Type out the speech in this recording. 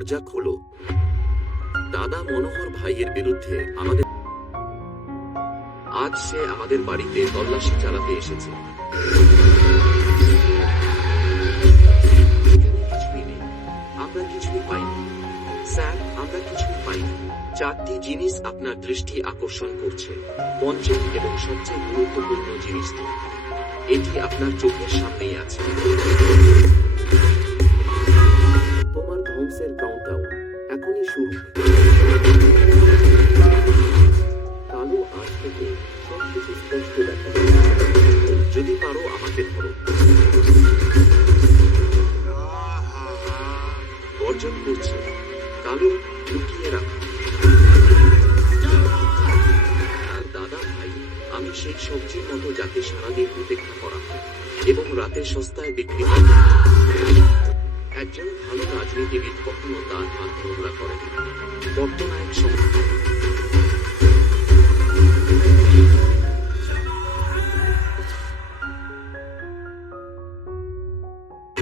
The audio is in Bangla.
দরজা খোলো। দাদা মনোহর ভাইয়ের বিরুদ্ধে আজ সে আমাদের বাড়িতে তল্লাশি চালাতে এসেছে। কিছুই নেই, আমরা কিছুই পাইনি স্যার, আমরা কিছুই পাইনি। 4টি জিনিস আপনার দৃষ্টি আকর্ষণ করছে। পঞ্চম এবং সবচেয়ে গুরুত্বপূর্ণ জিনিসটি, এটি আপনার চোখের সামনেই আছে। তোমার ধ্বংসের কাউন্টডাউন এখনই শুরু। কালো আজ থেকে সবকিছু স্পষ্ট দেখা যাবে। যদি পারো আমাকে ধরো। গর্জন করছে। কালো, লুকিয়ে রাখো। আর দাদা ভাই, আমি সেই সবজির মতো যাকে সারাদিন উপেক্ষা করা হয় এবং রাতে সস্তায় বিক্রি হয়।